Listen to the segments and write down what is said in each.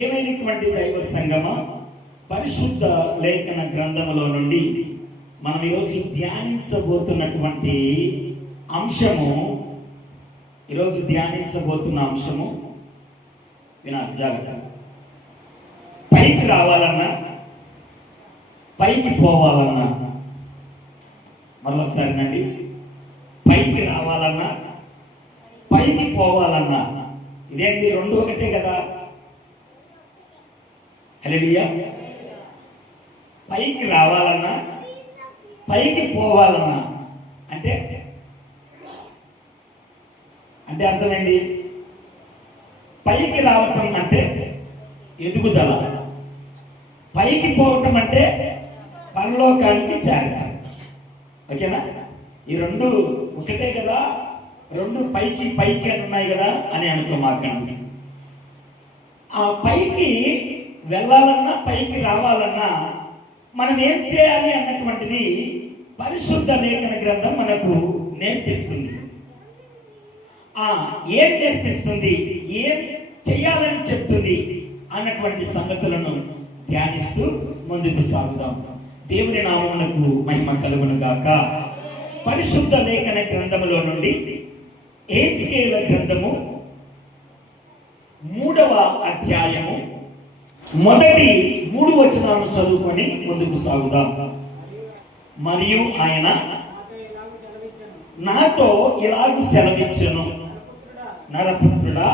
ఏమైనటువంటి దైవ సంగమ పరిశుద్ధ లేఖన గ్రంథములో నుండి మనం ఈరోజు ధ్యానించబోతున్న అంశము వినాలి జాగ్రత్త. పైకి రావాలన్నా పైకి పోవాలన్నా, మరొకసారి నండి, పైకి రావాలన్నా పైకి పోవాలన్నా ఇదేంటి? రెండు ఒకటే కదా. హల్లెలూయా. పైకి రావాలన్నా పైకి పోవాలన్నా అంటే అంటే అర్థమైంది. పైకి రావటం అంటే ఎదుగుదల, పైకి పోవటం అంటే పరలోకానికి చేరటం. ఓకేనా? ఈ రెండు ఒకటే కదా. రెండు పైకి పైకి అని ఉన్నాయి కదా అని అనుకోమాకండి. ఆ పైకి వెళ్ళాలన్నా పైకి రావాలన్నా మనం ఏం చేయాలి అన్నటువంటిది పరిశుద్ధ లేఖన గ్రంథం మనకు నేర్పిస్తుంది. ఏం నేర్పిస్తుంది, ఏం చేయాలని చెప్తుంది అన్నటువంటి సంగతులను ధ్యానిస్తూ ముందుకు సాగుదాం. దేవుని నామమునకు మహిమ కలుగును గాక. పరిశుద్ధ లేఖన గ్రంథములో నుండి హెజ్కేలు గ్రంథము 3వ అధ్యాయము మొదటి 3 వచనాలను చదువుకొని ముందుకు సాగుదాం. మరియు ఆయన నాతో ఇలాగూ సెలవిచ్చెను, నరపుత్రుడా,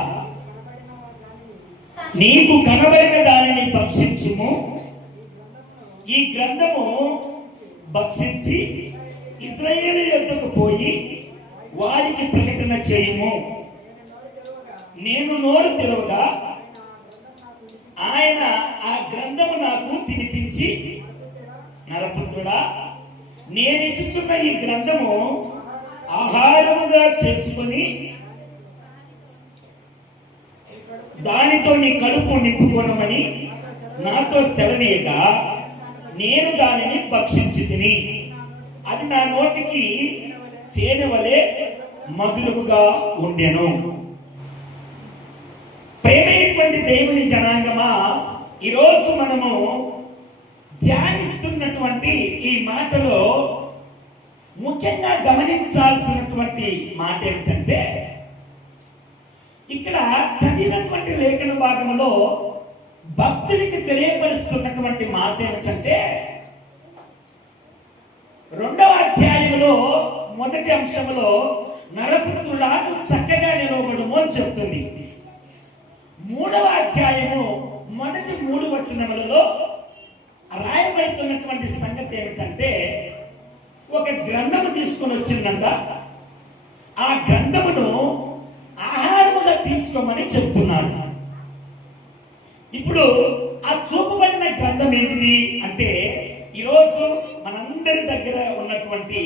నీకు కనబడిన దానిని భక్షించుము, ఈ గ్రంథము భక్షించి ఇశ్రాయేలు యొద్దకు పోయి వారికి ప్రకటన చేయుము. నేను నోరు తెరవగా ఆయన ఆ గ్రంథము నాకు తినిపించి, నరపుత్రుడా, నేను ఇచ్చుచున్న ఈ గ్రంథము ఆహారముగా చేసుకుని దానితో నీ కడుపు నింపుకోనమని నాతో సెలవీయగా నేను దానిని భక్షించి తిని అది నా నోటికి తేనె వలె మధురముగా ఉండెను. ప్రేమైనటువంటి దేవుని జనాంగమా, ఈరోజు మనము ధ్యానిస్తున్నటువంటి ఈ మాటలో ముఖ్యంగా గమనించాల్సినటువంటి మాట ఏమిటంటే, ఇక్కడ చదివినటువంటి లేఖన భాగంలో భక్తుడికి తెలియపరుస్తున్నటువంటి మాట ఏమిటంటే, 2వ అధ్యాయంలో మొదటి అంశంలో నరపుత్రుడా నువ్వు చక్కగా నిలవబడుము అని చెప్తుంది. 3వ అధ్యాయము మొదటి 3 వచనములలో రాయబడుతున్నటువంటి సంగతి ఏమిటంటే, ఒక గ్రంథము తీసుకొని వచ్చిందంట, ఆ గ్రంథమును ఆహారముగా తీసుకోమని చెప్తున్నాడు. ఇప్పుడు ఆ చూపబడిన గ్రంథం ఏంటిది అంటే, ఈరోజు మనందరి దగ్గర ఉన్నటువంటి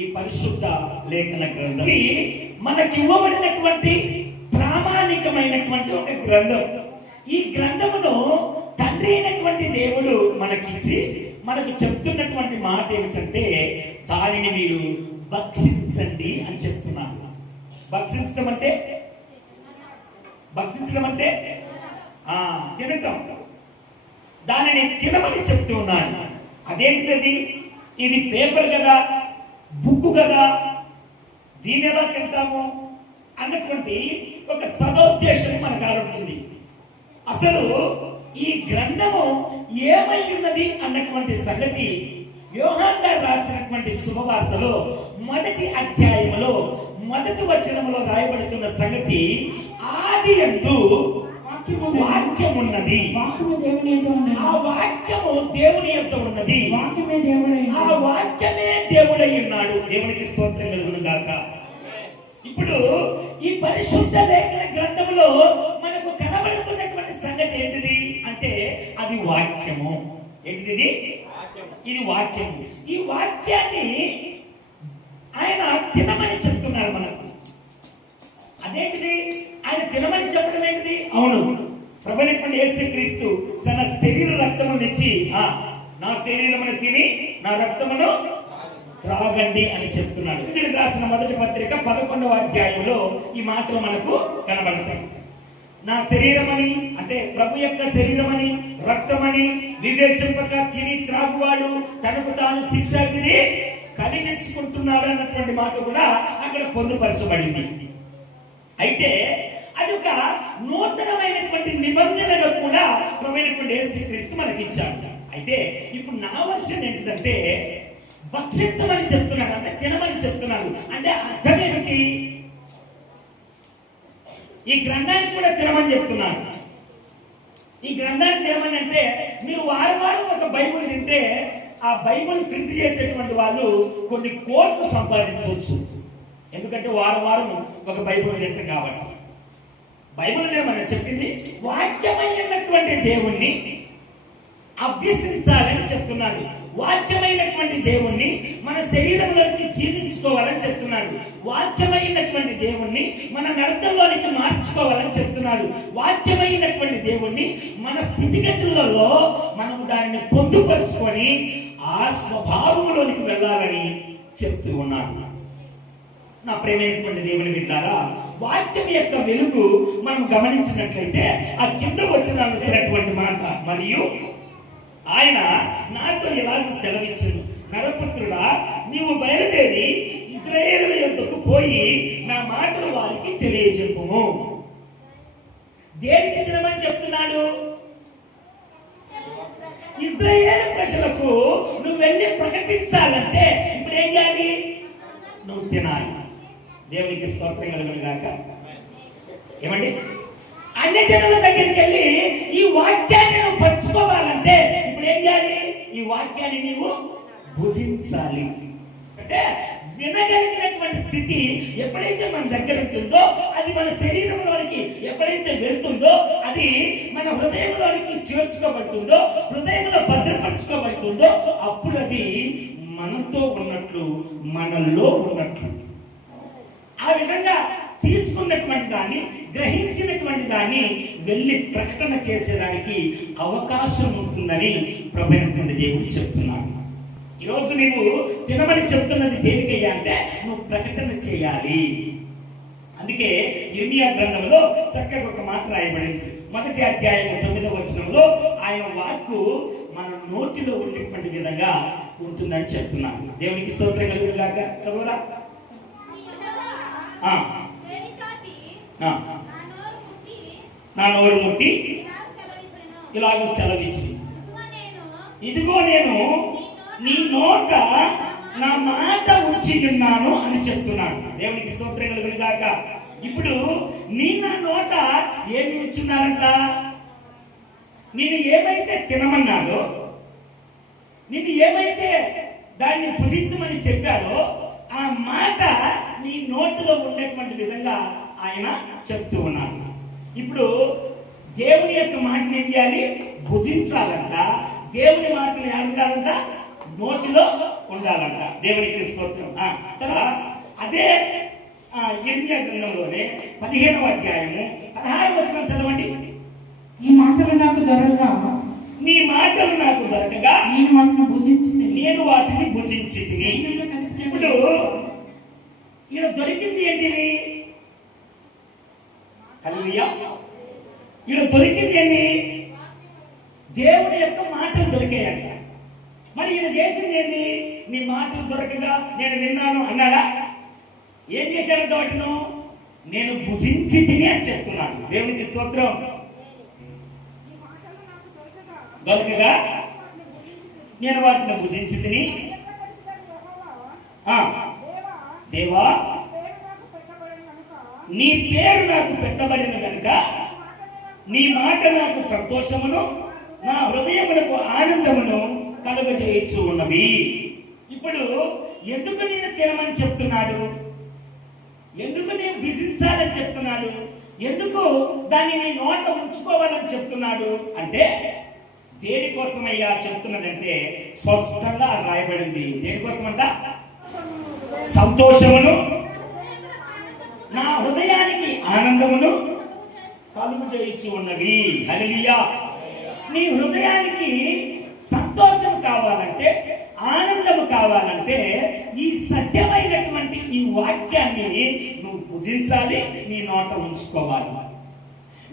ఈ పరిశుద్ధ లేఖన గ్రంథం మనకి ఇవ్వబడినటువంటి ప్రామాణికమైనటువంటి ఒక గ్రంథం. ఈ గ్రంథమును తండ్రి అయినటువంటి దేవుడు మనకిచ్చి మనకు చెప్తున్నటువంటి మాట ఏమిటంటే, దానిని మీరు భక్షించండి అని చెప్తున్నారు. భక్షించడం అంటే తినటం, దానిని తినమని చెప్తూ ఉన్నాడు. అదేంటిది? ఇది పేపర్ కదా, బుక్ కదా, దీని ఎలా తింటాము అన్నటువంటి ఒక సదోద్దేశం మనకు ఆడుతుంది. అసలు ఈ గ్రంథము ఏమై ఉన్నది అన్నటువంటి సంగతి యోహాను గారు రాసినటువంటి శుభవార్తలో మొదటి అధ్యాయంలో మొదటి వచనములో రాయబడుతున్న సంగతి, ఆదియందు వాక్యం ఉన్నది, ఆ వాక్యము దేవుని యొద్ద ఉన్నది, ఆ వాక్యమే దేవుడై ఉన్నాడు. దేవునికి స్తోత్రం కలుగును గాక. ఇప్పుడు ఈ పరిశుద్ధ లేఖన గ్రంథంలో మనకు కనబడుతున్నటువంటి సంగతి ఏంటిది అంటే, అది వాక్యము. ఏంటిది? ఇది వాక్యము. ఈ వాక్యాన్ని ఆయన తినమని చెప్తున్నారు మనకు. అదేంటిది? ఆయన తినమని చెప్పడం ఏంటిది? అవును, ప్రభువైనటువంటి యేసుక్రీస్తు తన శరీర రక్తము తెచ్చి, నా శరీరమును తిని నా రక్తమును త్రాగండి అని చెప్తున్నాడు. ఇది రాసిన మొదటి పత్రిక 11వ అధ్యాయంలో ఈ మాటలు మనకు కనబడతాయి. నా శరీరమని అంటే ప్రభు యొక్క శరీరమని రక్తమని వివేచింపక తిని త్రాగువాడు తనకు తాను శిక్షని కలిగించుకుంటున్నాడు అన్నటువంటి మాట కూడా అక్కడ పొందుపరచబడింది. అయితే అది ఒక నూతనమైనటువంటి నిబంధనగా కూడా ప్రభువైనటువంటి యేసుక్రీస్తు మనకి ఇచ్చాడు. అయితే ఇప్పుడు నా వర్షన్ ఏంటంటే భక్షించమని చెప్తున్నాడు, అంటే తినమని చెప్తున్నాడు. అంటే అర్థం ఏమిటి? ఈ గ్రంథాన్ని కూడా తినమని చెప్తున్నాడు. ఈ గ్రంథాన్ని తినమని అంటే మీరు వారం వారం ఒక బైబుల్ తింటే ఆ బైబుల్ ప్రింట్ చేసేటువంటి వాళ్ళు కొన్ని కోట్లు సంపాదించవచ్చు. ఎందుకంటే వారం వారం ఒక బైబుల్ తింటాం కాబట్టి. బైబుల్ తినమని చెప్పింది వాక్యమైనటువంటి దేవుణ్ణి అభ్యసించాలని చెప్తున్నాడు. వాక్యమైనటువంటి దేవుణ్ణి మన శరీరంలోకి జీర్ణించుకోవాలని చెప్తున్నాడు. వాక్యమైనటువంటి దేవుణ్ణి మన నడతల్లోనికి మార్చుకోవాలని చెప్తున్నాడు. వాక్యమైనటువంటి దేవుణ్ణి మన స్థితిగతులలో మనం దానిని పొందుపరుచుకొని ఆ స్వభావంలోనికి వెళ్ళాలని చెప్తూ ఉన్నాడు. నా ప్రేమైనటువంటి దేవుని బిడ్డలారా, వాక్యం యొక్క వెలుగు మనం గమనించినట్లయితే ఆ కింద వచ్చినటువంటి మాట, మరియు ఆయన నాతో ఎలాగో సెలవిచ్చును, నరపుత్రుడా నీవు బయలుదేరి ఇశ్రాయేలు యొద్దకు పోయి నా మాటలు వారికి తెలియజెప్పుము. దేనికి తినమని చెప్తున్నాడు? ఇశ్రాయేలు ప్రజలకు నువ్వు వెళ్ళి ప్రకటించాలంటే ఇప్పుడు ఏం చేయాలి? నువ్వు తినాలి. దేవునికి స్తోత్రం కలుగును గాక. ఏమండి, అన్ని జనుల దగ్గరికి వెళ్ళి ఈ వాక్యాన్ని నువ్వు పంచుకోవాలంటే ఇప్పుడు ఏం చేయాలి? ఈ వాక్యాన్ని నీవు భుజించాలి. అంటే వినగలిగినటువంటి స్థితి ఎప్పుడైతే మన దగ్గర ఉంటుందో, అది మన శరీరంలోనికి ఎప్పుడైతే వెళ్తుందో, అది మన హృదయంలోనికి చేర్చుకోబడుతుందో, హృదయంలో భద్రపరచుకోబడుతుందో, అప్పుడు అది మనతో ఉన్నట్లు, మనలో ఉన్నట్లు. ఆ విధంగా తీసుకున్నటువంటి దాన్ని, గ్రహించినటువంటి దాన్ని వెళ్ళి ప్రకటన చేసేదానికి అవకాశం ఉంటుందని ప్రభువైనటువంటి దేవుడు చెప్తున్నాడు. ఈరోజు నీవు తినమని చెప్తున్నది దేనికయ్యా అంటే నువ్వు ప్రకటన చేయాలి. అందుకే ఇర్మియా గ్రంథంలో చక్కగా ఒక మాట రాయబడింది. 1వ అధ్యాయం 9వ వచనంలో ఆయన వాక్కు మన నోటిలో ఉండేటువంటి విధంగా ఉంటుందని చెప్తున్నాను. దేవునికి స్తోత్రం కలుగును గాక. చదువురా. నా నోరు ముట్టి ఇలాగ సెలవిచ్చి, ఇదిగో నేను నీ నోట నా మాట ఉంచి ఉన్నాను అని చెప్తున్నాను. దేవునికి స్తోత్రం కలుగును గాక. ఇప్పుడు నీ నా నోట ఏమి ఉంచున్నారంట? నేను ఏమైతే తినమన్నాడో, నిన్ను ఏమైతే దాన్ని భుజించమని చెప్పాడో ఆ మాట నీ నోటిలో ఉండేటువంటి విధంగా ఆయన చెప్తూ ఉన్నాడు. ఇప్పుడు దేవుని యొక్క మాటను ఏం చేయాలి? భుజించాలంట. దేవుని మాటలు ఏమంటారంట? నోటిలో ఉండాలంట. దేవునికి స్తోత్రం. తర్వాత అదే ఇర్మియా గ్రంథంలోనే 15వ అధ్యాయము 16వ వచనం చదవండి. నీ మాటలు నాకు దొరకగా, నీ మాటలు నాకు దొరకగా నేను వాటిని భుజించి. ఇప్పుడు ఈడ దొరికింది ఏంటిది? హల్లెలూయా. ఈడ దొరికింది ఏంటి? దేవుడి యొక్క మాటలు దొరికాయంట. మరి ఈయన చేసింది ఏంటి? నీ మాటలు దొరకగా నేను విన్నాను అన్నాడా? ఏం చేశాడంటే వాటిను నేను భుజించి తిని అని చెప్తున్నాను. దేవునికి స్తోత్రం. దొరకగా నేను వాటిని భుజించి తిని, దేవా నీ పేరు నాకు పెట్టబడిన కనుక నీ మాట నాకు సంతోషమును, నా హృదయమునకు ఆనందమును కలుగజేయచ్చు ఉన్నవి. ఇప్పుడు ఎందుకు నేను తినమని చెప్తున్నాడు? ఎందుకు నేను భుజించాలని చెప్తున్నాడు? ఎందుకు దాన్ని నీ నోట ఉంచుకోవాలని చెప్తున్నాడు అంటే దేనికోసమయ్యా చెప్తున్నదంటే స్పష్టంగా రాయబడింది. దేనికోసమంట? సంతోషమును, నా హృదయానికి ఆనందమును కలుగు చేయించు ఉన్నవి. హల్లెలూయా. నీ హృదయానికి సంతోషం కావాలంటే, ఆనందం కావాలంటే ఈ సత్యమైనటువంటి ఈ వాక్యాన్ని నువ్వు భుజించాలి, నీ నోట ఉంచుకోవాలి.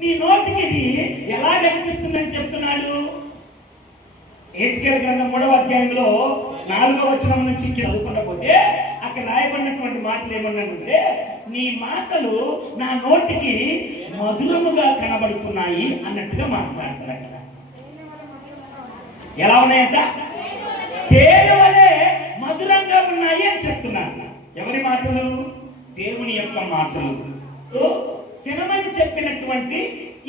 నీ నోటికి ఇది ఎలా కనిపిస్తుందని చెప్తున్నాడు. హెచ్కేల్ గ్రంథం 3వ అధ్యాయంలో 4వ వచనం నుంచి చదువుకుంటూ పోతే అక్కడ రాయబడినటువంటి మాటలు ఏమన్నాడంటే, నీ మాటలు నా నోటికి మధురముగా కనబడుతున్నాయి అన్నట్టుగా మాట్లాడతారు. అక్కడ ఎలా ఉన్నాయంట? తేనె వలె మధురంగా ఉన్నాయి అని చెప్తున్నాడు. ఎవరి మాటలు? దేవుని యొక్క మాటలు. తినమని చెప్పినటువంటి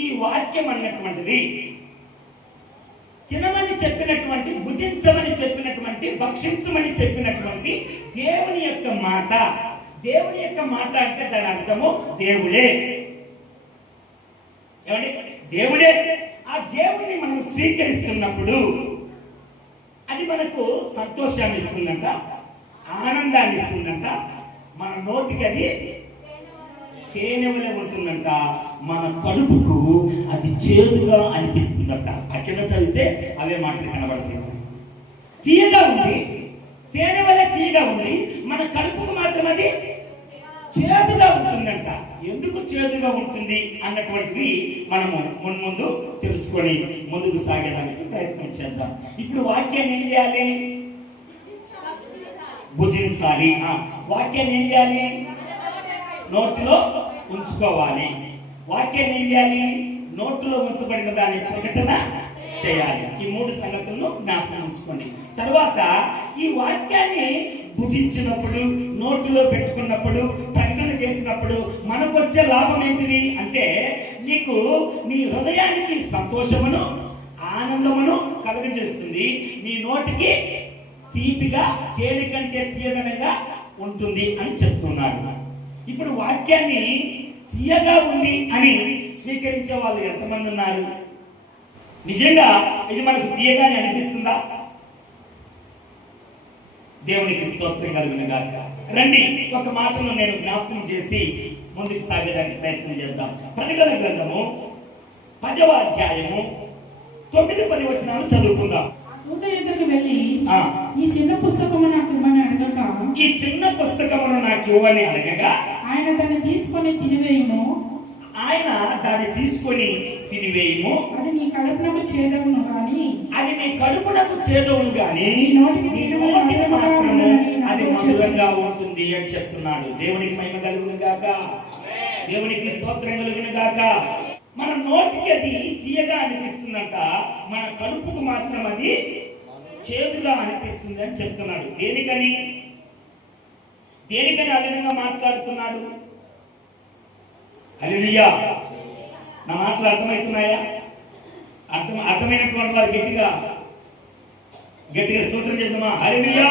ఈ వాక్యం అన్నటువంటిది, తినమని చెప్పినటువంటి, భుజించమని చెప్పినటువంటి, భక్షించమని చెప్పినటువంటి దేవుని యొక్క మాట. దేవుని యొక్క మాట అంటే దాని అర్థము దేవుడే. ఏమండి? దేవుడే. ఆ దేవుడిని మనం స్వీకరిస్తున్నప్పుడు అది మనకు సంతోషాన్ని ఇస్తుందంట, ఆనందాన్ని ఇస్తుందంట. మన నోటికి అది తేనెవలే ఉంటుందంట, మన కడుపుకు అది చేదుగా అనిపిస్తుందట. అక్కడ చదివితే అవే మాటలు కనబడతాయి. తీయగా ఉంది, తేనె వల్ల తీయగా ఉంది, మన కడుపుకు మాత్రం అది చేదుగా ఉంటుందంట. ఎందుకు చేదుగా ఉంటుంది అన్నటువంటివి మనము ముందు తెలుసుకొని ముందుకు సాగేదానికి ప్రయత్నం చేద్దాం. ఇప్పుడు వాక్యాన్ని ఏం చేయాలి? భుజించాలి. వాక్యాన్ని ఏం చేయాలి? నోటిలో ఉంచుకోవాలి. వాక్యాన్ని ఏం చేయాలి? నోటిలో ఉంచబడిన దాన్ని ప్రకటన చేయాలి. ఈ 3 సంగతులను జ్ఞాపకం ఉంచుకోండి. తర్వాత ఈ వాక్యాన్ని భుజించినప్పుడు, నోటిలో పెట్టుకున్నప్పుడు, ప్రకటన చేసినప్పుడు మనకు వచ్చే లాభం ఏంటిది అంటే, నీకు నీ హృదయానికి సంతోషమును ఆనందమును కలుగజేస్తుంది. నీ నోటికి తీపిగా, తేలికంటే తీయదనగా ఉంటుంది అని చెప్తున్నాడు. ఇప్పుడు వాక్యాన్ని తీయగా ఉంది అని స్వీకరించే వాళ్ళు ఎంతమంది ఉన్నారు? నిజంగా ఇది మనకు తీయగానే అనిపిస్తుందా? దేవునికి స్తోత్రం కలుగును గాక. రండి, ఒక మాటను నేను జ్ఞాపకం చేసి ముందుకు సాగడానికి ప్రయత్నం చేద్దాం. ప్రకటన గ్రంథము 10వ అధ్యాయము 9-10 వచనాలు చదువుకుందాం. దూత యుద్ధకు వెళ్ళి, ఈ చిన్న పుస్తకము నాకు ఇవ్వని అడగగా, ఈ చిన్న పుస్తకమును నాకు ఇవ్వని అడగగా, ఆయన దాన్ని తీసుకొని తినివేయుము, ఆయన దాన్ని తీసుకొని తినివేయుము, అది నీ కడుపునకు చేదవును గాని, అది నీ కడుపునకు చేదవును గాని, నీ నోటికి మాత్రము అది మధురంగా ఉంటుంది అని చెప్తున్నాడు. దేవునికి మహిమ కలుగును గాక. దేవునికి స్తోత్రం కలుగును గాక. మన నోటికి అది తీయగా అనిపిస్తుందంట, మన కడుపుకు మాత్రం అది చేదుగా అనిపిస్తుంది అని చెప్తున్నాడు. దేనికని ఆ విధంగా మాట్లాడుతున్నాడు? హల్లెలూయా. నా మాటలు అర్థమవుతున్నాయా? అర్థమైనటువంటి వారు గట్టిగా స్తోత్రం చెప్తామా? హల్లెలూయా.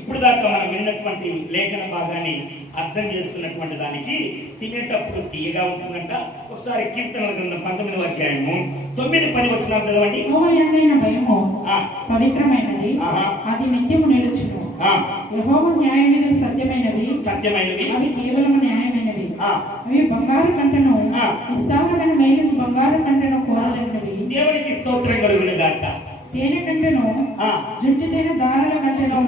ఇప్పుడు దాకా మనం విన్నటువంటి లేఖన భాగాన్ని అర్థం చేసుకున్నటువంటి దానికి తినేటప్పుడు తీయగా ఉంటుందంట. ఒకసారి కీర్తనల గ్రంథం 19వ అధ్యాయము 9-10 వచనాలు చదవండి. యెహోవాయైన భయము పవిత్రమైనది, అది నిత్యము నిలుచును. యెహోవా న్యాయవిధులు సత్యమైనవి, అవి కేవలము న్యాయమైనవి. అవి బంగారు కంటను, విస్తారమైన మేలుకు బంగారు కంటను కోరదగినవి. దేవునికి స్తోత్రం కలుగును గాక. తేనె కంటెను, జుట్టు తేనె దారుల కంటెను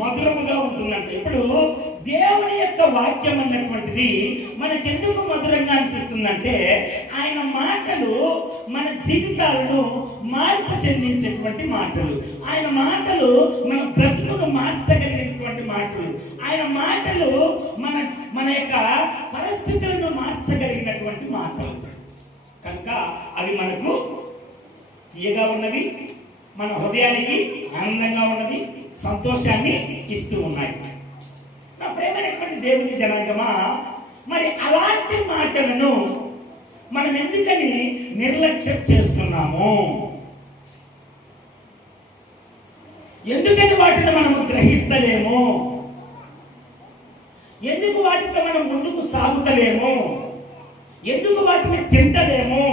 మధురముగా ఉంటుందంట. ఇప్పుడు దేవుని యొక్క వాక్యం అన్నటువంటిది మనకెందుకు మధురంగా అనిపిస్తుందంటే, ఆయన మాటలు మన జీవితాలను మార్పు చెందించేటువంటి మాటలు. ఆయన మాటలు మన బ్రతుకును మార్చగలిగినటువంటి మాటలు. ఆయన మాటలు మన యొక్క పరిస్థితులను మార్చగలిగినటువంటి మాటలు. కనుక అవి మనకు తీయగా ఉన్నవి, మన హృదయానికి ఆనందంగా ఉన్నది, సంతోషాన్ని ఇస్తూ ఉన్నాయి. నా ప్రేమైనటువంటి దేవుని జనాంగమా, మరి అలాంటి మాటలను మనం ఎందుకని నిర్లక్ష్యం చేస్తున్నాము? ఎందుకని వాటిని మనము గ్రహిస్తలేము? ఎందుకు వాటితో మనం ముందుకు సాగుతలేము? ఎందుకు వాటిని తింటలేము?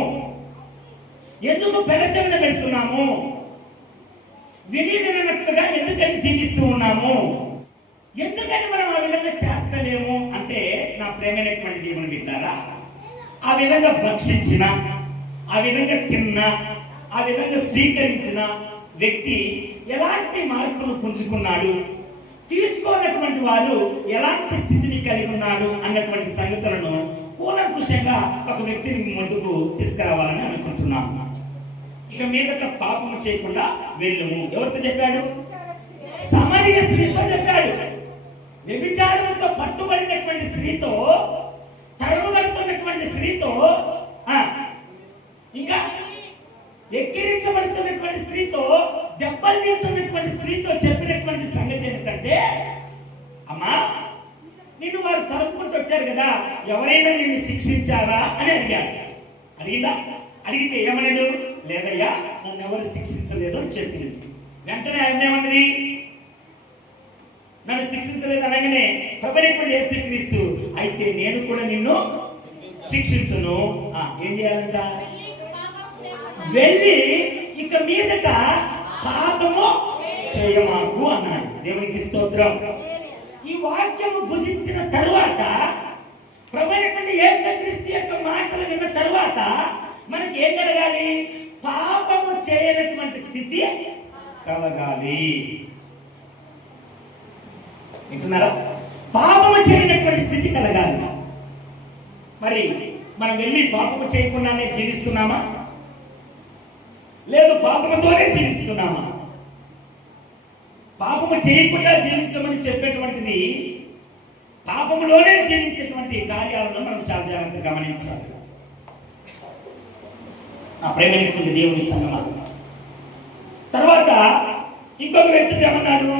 ఎందుకు పెడచెవిన పెడుతున్నాము? వినట్టుగా ఎందుకని జీవిస్తూ ఉన్నాము? ఎందుకని మనం ఆ విధంగా చేస్తలేము అంటే, నా ప్రేమైనటువంటి దేవుని బిడ్డలారా, ఆ విధంగా భక్షించిన, ఆ విధంగా తిన్న, ఆ విధంగా స్వీకరించిన వ్యక్తి ఎలాంటి మార్పును పుంజుకున్నాడు, తీసుకోనటువంటి వారు ఎలాంటి స్థితిని కలిగి ఉన్నాడు అన్నటువంటి సంగతులను కూలంకుషంగా ఒక వ్యక్తిని మీ ముందుకు తీసుకురావాలని అనుకుంటున్నాను. ఇక మీదట పాపము చేయకుండా వెళ్ళము. ఎవరితో చెప్పాడు? సమరయ స్త్రీతో చెప్పాడు. వ్యభిచారంతో పట్టుబడినటువంటి స్త్రీతో, తరుముబడుతున్నటువంటి స్త్రీతో, ఇంకా ఎక్కిరించబడుతున్నటువంటి స్త్రీతో, దెబ్బలు తింటున్నటువంటి స్త్రీతో చెప్పినటువంటి సంగతి ఏమిటంటే, అమ్మా నిన్ను వారు తరుముకుంటూ వచ్చారు కదా, ఎవరైనా నిన్ను శిక్షించారా అని అడిగాడు. అడిగిందా? అడిగితే ఏమన్నాడు? లేదయ్యా, నన్ను ఎవరు శిక్షించలేదు అని చెప్పింది. వెంటనే ఆయన ఏమన్నది? నన్ను శిక్షించలేదు అనగానే ప్రభువైనటువంటి యేసుక్రీస్తు, అయితే నేను కూడా నిన్ను శిక్షించును. ఏం చేయాలంట? వెళ్ళి ఇక మీదట పాపము చేయమాకు అన్నాడు. దేవునికి స్తోత్రం. ఈ వాక్యము భుజించిన తరువాత, ప్రభువైనటువంటి యేసుక్రీస్తు యొక్క మాటలు విన్న తరువాత మనకి ఏం కలగాలి? పాపము చేయనటువంటి స్థితి కలగాలి. వింటున్నారా? పాపము చేయనటువంటి స్థితి కలగాలి. మరి మనం వెళ్ళి పాపము చేయకుండానే జీవిస్తున్నామా? లేదు పాపముతోనే జీవిస్తున్నామా? పాపము చేయకుండా జీవించమని చెప్పేటువంటిది, పాపములోనే జీవించేటువంటి కార్యాలను మనం చాలా జాగ్రత్తగా గమనించాలి. ఆ ప్రేమైనటువంటి దేవుని సంగమా. తర్వాత ఇంకొక వ్యక్తి ఏమన్నాడు?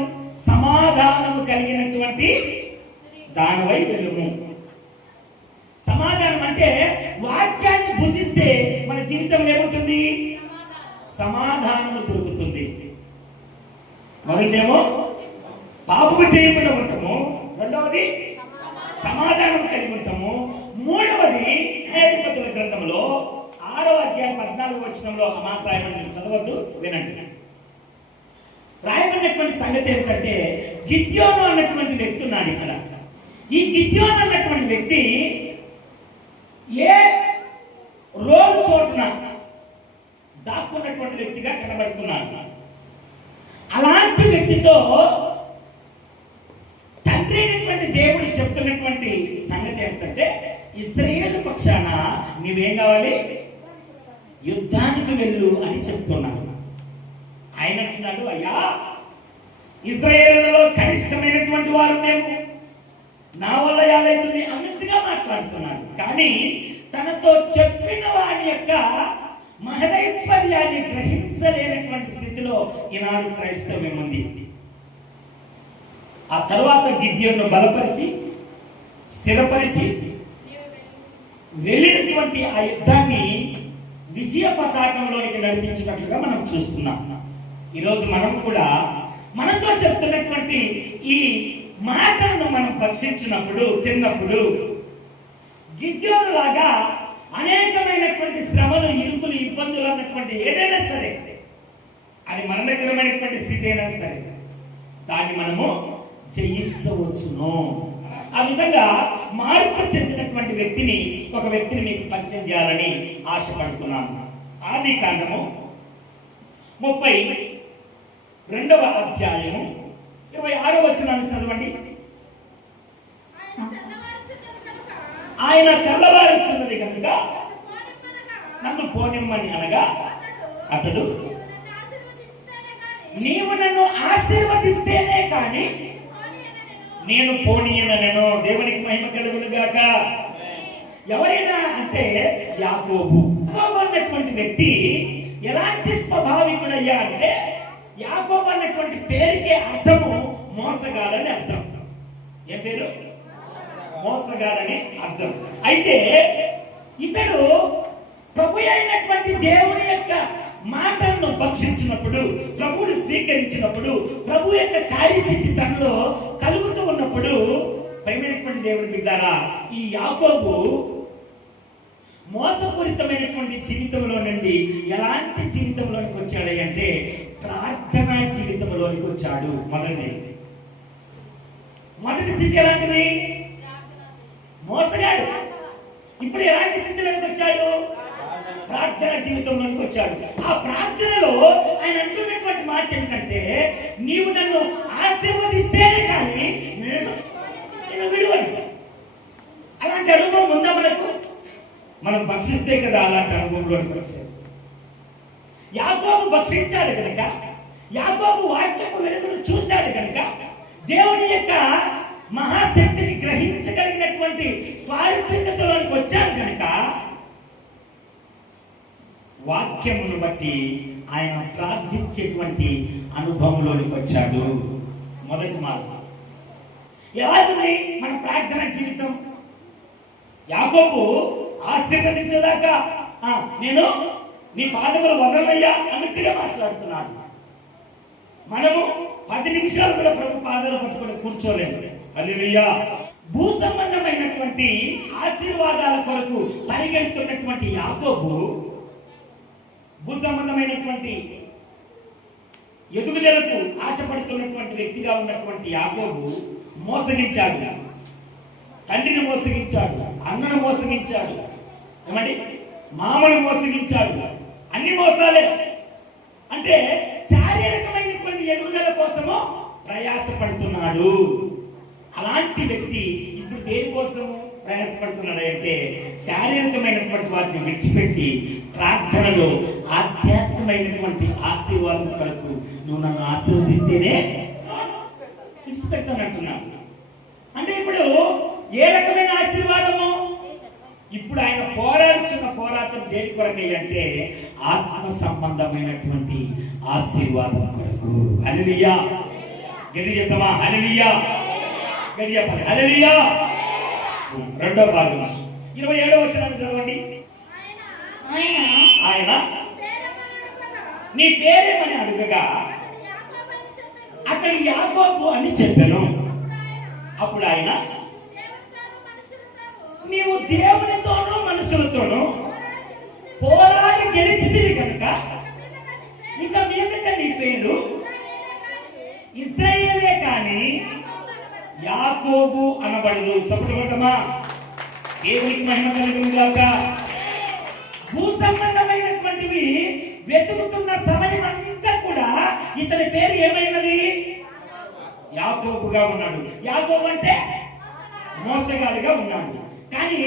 సమాధానము కలిగినటువంటి దానివై వెళ్ళుము. సమాధానం అంటే వాక్యాన్ని భుజిస్తే మన జీవితంలో ఏముంటుంది? సమాధానము దొరుకుతుంది. మొదటిదేమో పాపము చేయకుండా ఉంటాము, రెండవది సమాధానం కలిగి ఉంటాము, మూడవది న్యాయాధిపతుల గ్రంథంలో 6వ అధ్యాయం 14వ వచనంలో ఆ మాట రాయబడింది. చదవద్దు, వినండి. రాయబడినటువంటి సంగతి ఏమిటంటే, గిద్యోను అన్నటువంటి వ్యక్తి ఉన్నాడు ఇక్కడ. ఈ గిద్యోను అన్నటువంటి వ్యక్తి ఏ రోడ్డు చోటున దాక్కున్నటువంటి వ్యక్తిగా కనబడుతున్నాడు. అలాంటి వ్యక్తితో తండ్రి అయినటువంటి దేవుడు చెప్తున్నటువంటి సంగతి ఏమిటంటే, ఇశ్రాయేలు పక్షాన నీవేం కావాలి? యుద్ధానికి వెళ్ళు అని చెప్తున్నాడు. ఆయన అంటున్నాడు, అయ్యా ఇశ్రాయేలులో కనిష్టమైనటువంటి వారు మేము, నా వల్ల ఏదైతుంది అన్నట్టుగా మాట్లాడుతున్నాడు. కానీ తనతో చెప్పిన వాడి యొక్క మహదైశ్వర్యాన్ని గ్రహించలేనటువంటి స్థితిలో ఈనాడు క్రైస్తవ్యం ఉంది. ఆ తర్వాత గిద్యోను బలపరిచి స్థిరపరిచి వెళ్ళినటువంటి ఆ యుద్ధాన్ని విజయ పతాకంలోనికి నడిపించినట్లుగా మనం చూస్తున్నాం. ఈరోజు మనం కూడా మనతో చెప్తున్నటువంటి ఈ మాటలను మనం భక్షించినప్పుడు, తిన్నప్పుడు గిద్యోను లాగా అనేకమైనటువంటి శ్రమలు, ఇరుకులు, ఇబ్బందులు అన్నటువంటి ఏదైనా సరే, అది మరణకరమైనటువంటి స్థితి అయినా సరే, దాన్ని మనము జయించవచ్చును. ఆ విధంగా మార్పు చెందినటువంటి ఒక వ్యక్తిని మీకు పరిచయం చేయాలని ఆశపడుతున్నాను. ఆది కాండము 32వ అధ్యాయము 26వ వచనాన్ని చదవండి. ఆయన తెల్లవారుచున్నది కనుక నన్ను పోనిమ్మని అనగా, అతడు నీవు నన్ను ఆశీర్వదిస్తేనే కానీ నేను పోనీయనను. దేవునికి మహిమ కలుగును గాక. ఎవరైనా అంటే యాకోబు అన్నటువంటి వ్యక్తి ఎలాంటి స్వభావికుడయ్యా అంటే, యాకోబు అన్నటువంటి పేరుకే అర్థము మోసగాడని అర్థం. ఏ పేరు? మోసగాడని అర్థం. అయితే ఇతడు ప్రభు అయినటువంటి దేవుని యొక్క మాటలను భక్షించినప్పుడు, ప్రభువుని స్వీకరించినప్పుడు, ప్రభు యొక్క కార్యసిద్ధి తనలో కలుగుతూ ఉన్నప్పుడు, ప్రేమైనటువంటి దేవుని బిడ్డారా, ఈ యాకోబు మోసపూరితమైనటువంటి జీవితంలో నుండి ఎలాంటి జీవితంలోనికి వచ్చాడు అంటే, ప్రార్థనా జీవితంలోనికి వచ్చాడు. మొదటి స్థితి ఎలాంటిది? మోసగాడు. ఇప్పుడు ఎలాంటి స్థితిలోకి వచ్చాడు? ప్రార్థన జీవితంలోకి వచ్చాడు. ఆ ప్రార్థనలో ఆయన అంటున్నటువంటి మాట ఏంటంటే, నీవు నన్ను ఆశీర్వదిస్తేనే కానీ నేను విడువను. అలాంటి అనుభవం ఉందా మనకు? మనం భక్షిస్తే కదా అలాంటి అనుభవంలోకి వచ్చేది. యాకోబు భక్షించాడు కనుక, యాకోబు వాక్యపు వెలుగును చూశాడు కనుక, దేవుని యొక్క మహాశక్తిని గ్రహించగలిగినటువంటి స్వారూప్యతలోనికి వచ్చాడు కనుక, వాక్యమును బట్టి ఆయన ప్రార్థించేటువంటి అనుభవంలోనికి వచ్చాడు. మొదటి మార్గం ఎలా ఉంది మన ప్రార్థన జీవితం? యాకోబు ఆశీర్వదించేదాకా నేను నీ పాదములు వదలయ్యా అన్నట్టుగా మాట్లాడుతున్నాడు. మనము 10 నిమిషాలు కూడా ప్రభు పాదాలు పట్టుకొని కూర్చోలేము. హల్లెలూయా. భూ సంబంధమైనటువంటి ఆశీర్వాదాల కొరకు పరిగెడుతున్నటువంటి యాకోబు, భూ సంబంధమైనటువంటి ఎదుగుదలకు ఆశపడుతున్నటువంటి వ్యక్తిగా ఉన్నటువంటి యాకోబు మోసగించాడు. తండ్రిని మోసగించాడు, అన్నను మోసగించాడు, ఏమండి మామను మోసగించాడు. అన్ని మోసాలే. అంటే శారీరకమైనటువంటి ఎదుగుదల కోసము ప్రయాసపడుతున్నాడు. అలాంటి వ్యక్తి ఇప్పుడు దేనికోసము ప్రయాసపడుతున్నాడు అంటే శారీరకమైనటువంటి వాటిని విడిచిపెట్టి ప్రార్థనలో ఆధ్యాత్మికమైనటువంటి ఆశీర్వాదం కొరకు నువ్వు నన్ను ఆశీర్వదిస్తేనే విడిచిపెడతానంటున్నాడు. అంటే ఇప్పుడు ఏ రకమైన ఆశీర్వాదము? ఇప్పుడు ఆయన పోరాడుతున్న పోరాటం దేని కొరకై అంటే ఆత్మ సంబంధమైనటువంటి ఆశీర్వాదం కొరకు. హల్లెలూయా. గట్టి చెప్తామా? హల్లెలూయా. గట్టి చెప్పాలి. హల్లెలూయా. రెండో భాగం 27వ వచనాన్ని చదవండి. ఆయన నీ పేరేమని అడుగగా అతడు యాకోబు అని చెప్పాను. అప్పుడు ఆయన నీవు దేవునితోనూ మనుషులతోనూ పోరాడి గెలిచితివి కనుక ఇక మీదట నీ పేరు ఇశ్రాయేలే కానీ యాకోబు అనబడదు. చెప్పటమా? దేవునికి మహిమ కలుగును గాక. భూ సంబంధమైనటువంటివి వెతుకుతున్న సమయం అంతా కూడా ఇతని పేరు ఏమైనది? యాకోబుగా ఉన్నాడు. యాకోబు అంటే మోసగాడిగా ఉన్నాడు. కానీ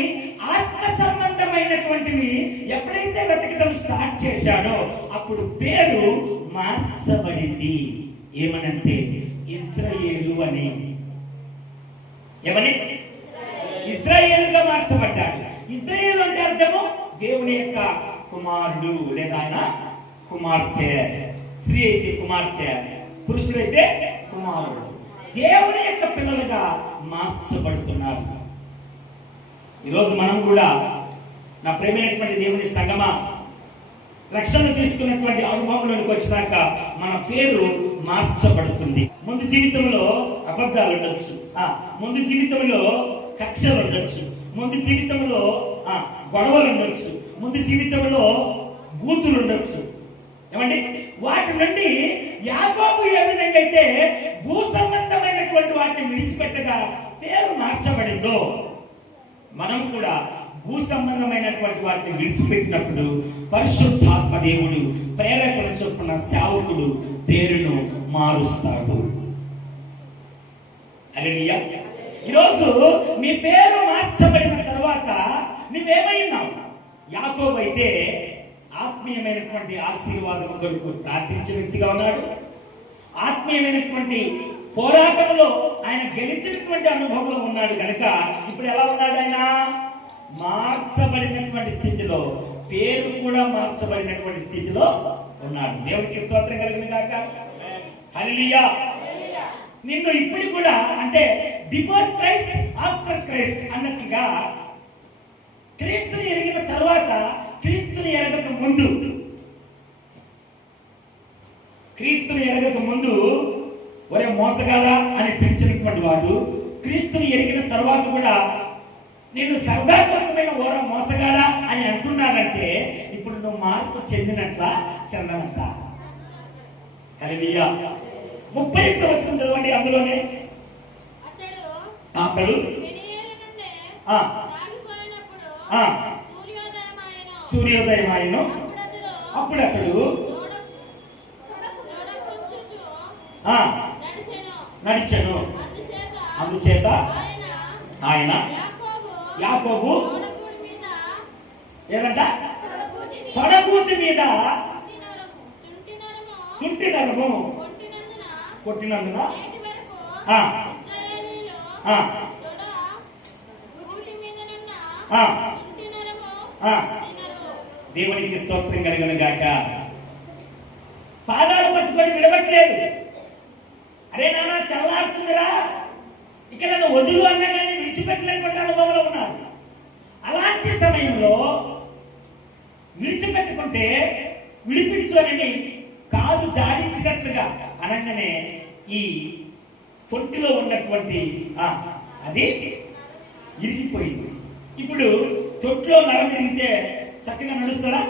ఆత్మ సంబంధమైనటువంటివి ఎప్పుడైతే వెతకడం స్టార్ట్ చేశాడో అప్పుడు పేరు మార్చబడింది. ఏమనంటే ఇశ్రాయేలు అని. ఏమని? ఇశ్రాయేలుగా మార్చబడ్డాడు. ఇశ్రాయేలు అంటే అర్థము దేవుని యొక్క కుమారుడు, లేదా ఆయన కుమార్తె. స్త్రీ అయితే కుమార్తె, పురుషుడైతే కుమారుడు. దేవుని యొక్క పిల్లలుగా మార్చబడుతున్నారు. ఈరోజు మనం కూడా నా ప్రేమైనటువంటి దేవుని సంగమా రక్షణ తీసుకున్నటువంటి అనుభవంలోనికి వచ్చినాక మన పేరు మార్చబడుతుంది. ముందు జీవితంలో అబద్ధాలు ఉండొచ్చు, ముందు జీవితంలో కక్షలు ఉండొచ్చు, ముందు జీవితంలో గొడవలు ఉండొచ్చు, ముందు జీవితంలో బూతులు ఉండొచ్చు. ఏమండి? వాటి నుండి యాకోబు ఏ విధంగా అయితే భూ సంబంధమైనటువంటి వాటిని విడిచిపెట్టగా పేరు మార్చబడిందో మనం కూడా భూ సంబంధమైనటువంటి వాటిని విడిచిపెట్టినప్పుడు పరిశుద్ధాత్మ దేవుడు ప్రేరేపణ చొప్పున సేవకుడు పేరును మారుస్తాడు. హల్లెలూయా. ఈరోజు మీ పేరు మార్చబడిన తర్వాత నువ్వేమైనావు? యాకోబు అయితే ఆత్మీయమైనటువంటి ఆశీర్వాదం కొరకు ప్రార్థించే వ్యక్తిగా ఉన్నాడు. ఆత్మీయమైనటువంటి పోరాటంలో ఆయన గెలిచినటువంటి అనుభవంలో ఉన్నాడు కనుక ఇప్పుడు ఎలా ఉన్నాడు? ఆయన మార్చబడినటువంటి స్థితిలో, పేరు కూడా మార్చబడినటువంటి స్థితిలో ఉన్నాడు. దేవునికి స్తోత్రం కలుగును గాక. హల్లెలూయా. నిన్ను ఇప్పుడు కూడా అంటే బిఫోర్ క్రైస్ట్ ఆఫ్టర్ క్రైస్ట్ అన్నట్టుగా క్రీస్తుని ఎరిగిన తర్వాత క్రీస్తుని ఎరగక ముందు, క్రీస్తుని ఎరగక ముందు ఒరే మోసగాడా అని పిలిచినటువంటి వాడు క్రీస్తుని ఎరిగిన తర్వాత కూడా నేను సరదా కోసమైన ఓరా మోసగాడా అని అంటున్నాడంటే ఇప్పుడు నువ్వు మార్పు చెందినట్ల చెందనంట. హల్లెలూయా. 31వ వచనం చదవండి. అందులోనే అతడు సూర్యోదయమాయను. అప్పుడు అతడు నడిచెను. అందుచేత ఆయన యాకోబు ఏదంట? తొడగూటి మీద తుంటి నరము కొట్టినందున ఆ, ఆ, ఆ, ఆ. దేవునికి స్తోత్రం కలుగును గాక. పాదాలు పట్టుకొని విడవట్లేదు. అరే నాన్న తెల్లారుతుందిరా, ఇక నన్ను వదులు అన్నగానే విడిచిపెట్టలేటువంటి అనుభవంలో ఉన్నారు. అలాంటి సమయంలో విడిచిపెట్టుకుంటే విడిపించని కాదు జాడించినట్లుగా అనగానే ఈ తొట్టిలో ఉన్నటువంటి అది ఇరిగిపోయింది. ఇప్పుడు తొట్టిలో నరం తిరిగితే చక్కగా నడుస్తాడా?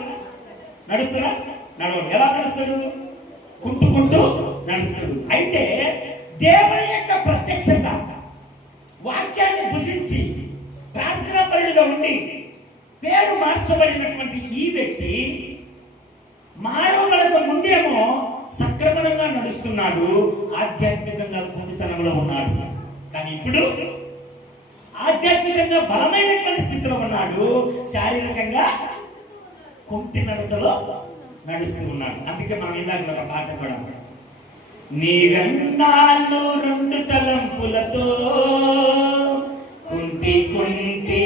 నడవడు. ఎలా నడుస్తాడు? కుంటుకుంటూ నడుస్తాడు. అయితే దేవుని యొక్క ప్రత్యక్షత వాక్యాన్ని భుజించి ప్రార్థనాపరుడిగా ఉండి పేరు మార్చబడినటువంటి ఈ వ్యక్తి మానవులకు ముందేమో సక్రమంగా నడుస్తున్నాడు, ఆధ్యాత్మికంగా కుంటితనంలో ఉన్నాడు. కానీ ఇప్పుడు ఆధ్యాత్మికంగా బలమైనటువంటి స్థితిలో ఉన్నాడు, శారీరకంగా కుంటి నడతలో నడుస్తూ ఉన్నాడు. అందుకే మనం ఇందాక ఒక పాట కూడా, నీవెన్నాళ్ళు రెండు తలంపులతో కుంటి కుంటి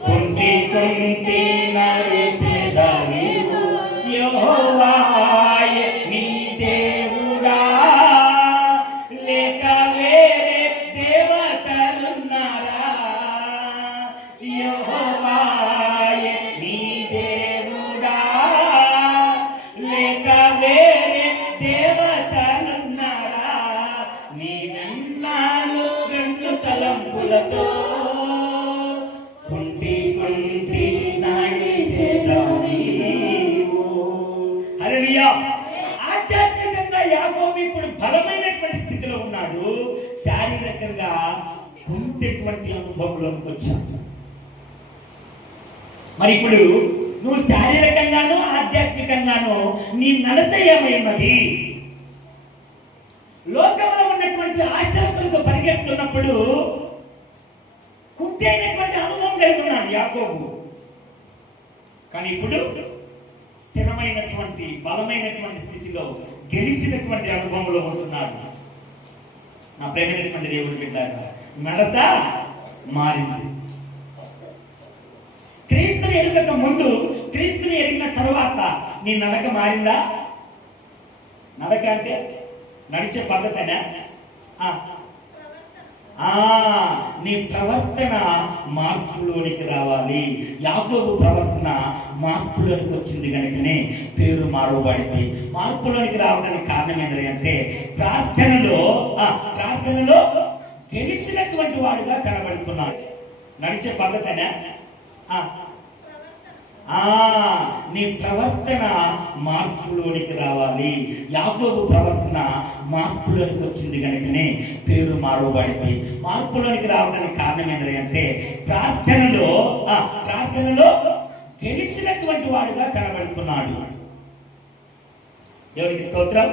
కుంటి కుంటి నడిచెదవివు యెహోవాయే నీ దేవుడా, లేక వేరే దేవతలున్నారా? యెహోవాయే నీ దేవుడా, లేక వేరే దేవతలున్నారా? నీవెన్నాళ్ళు రెండు తలంపులతో కుంటి కుంటి నడిచెదవివు. హల్లెలూయా. ఆధ్యాత్మికంగా యాకోబు ఇప్పుడు బలమైనటువంటి స్థితిలో ఉన్నాడు, శారీరకంగా కుంటేటువంటి అనుభవంలోకి వచ్చాడు. మరి ఇప్పుడు నువ్వు శారీరకంగానూ ఆధ్యాత్మికంగానూ నీ నడత ఏమైనది? లోకంలో ఉన్నటువంటి ఆశలకు పరిగెత్తున్నప్పుడు కుంటైనటువంటి అనుభవం కలిగి ఉన్నాడు యాకోబు. కానీ ఇప్పుడు స్థిరమైనటువంటి బలమైనటువంటి స్థితిలో గెలిచినటువంటి అనుభవంలో ఉంటున్నాడు. నా ప్రేమైనటువంటి దేవుడు బిడ్డారా, నడత మారింది. క్రీస్తుని ఎరుగక ముందు, క్రీస్తుని ఎరిగిన తరువాత నీ నడక మారిందా? నడక అంటే నడిచే పద్ధతేనా? నీ ప్రవర్తన మార్పులోనికి రావాలి. యాకోబు ప్రవర్తన మార్పులోనికి వచ్చింది కనుకనే పేరు మారబడింది. మార్పులోనికి రావడానికి కారణం ఏంటంటే ప్రార్థనలో గెలిచినటువంటి వాడుగా కనబడుతున్నాడు. నడిచే పద్ధతేనా? నీ ప్రవర్తన మార్పులోనికి రావాలి. యాకోబు ప్రవర్తన మార్పులోనికి వచ్చింది కనుకనే పేరు మారబడింది. మార్పులోనికి రావడానికి కారణం ఏంటంటే ప్రార్థనలో గెలిచినటువంటి వాడుగా కనబడుతున్నాడు. దేవునికి స్తోత్రం.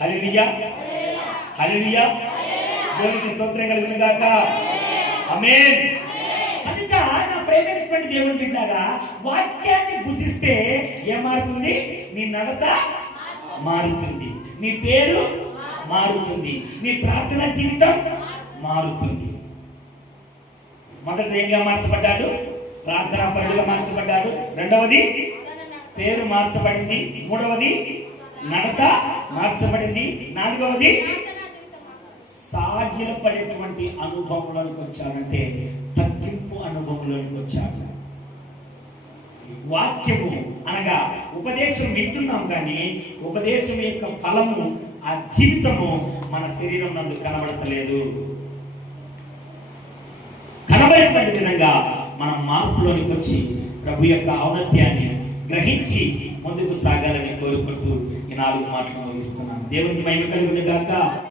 హల్లెలూయా, హల్లెలూయా. దేవునికి స్తోత్రం కలుగును గాక. ఆమేన్. కనుక నా ప్రేమైనటువంటి దేవుడు బిడ్డలారా, వాక్యాన్ని భుజిస్తే ఏం మారుతుంది? నీ నడత మారుతుంది, నీ పేరు మారుతుంది, నీ ప్రార్థన జీవితం మారుతుంది. మొదట ఏంగా మార్చబడ్డాడు? ప్రార్థనా పరుడుగా మార్చబడ్డాడు. రెండవది పేరు మార్చబడింది. మూడవది నడత మార్చబడింది. నాలుగవది సాగిలపడేటువంటి అనుభవంలోనికి వచ్చాడంటే తగ్గింపు అనుభవంలోనికి వచ్చాడు. వాక్యము అనగా ఉపదేశం వింటున్నాం, కానీ ఉపదేశం యొక్క ఫలము, ఆ జీవితము మన శరీరం నందు కనబడతలేదు. కనబడేటువంటి విధంగా మనం మార్పులోనికి వచ్చి ప్రభు యొక్క ఔన్నత్యాన్ని గ్రహించి ముందుకు సాగాలని కోరుకుంటూ ఈ 4 మాటలు ముగిస్తున్నాను. దేవునికి మహిమ కలుగును గాక.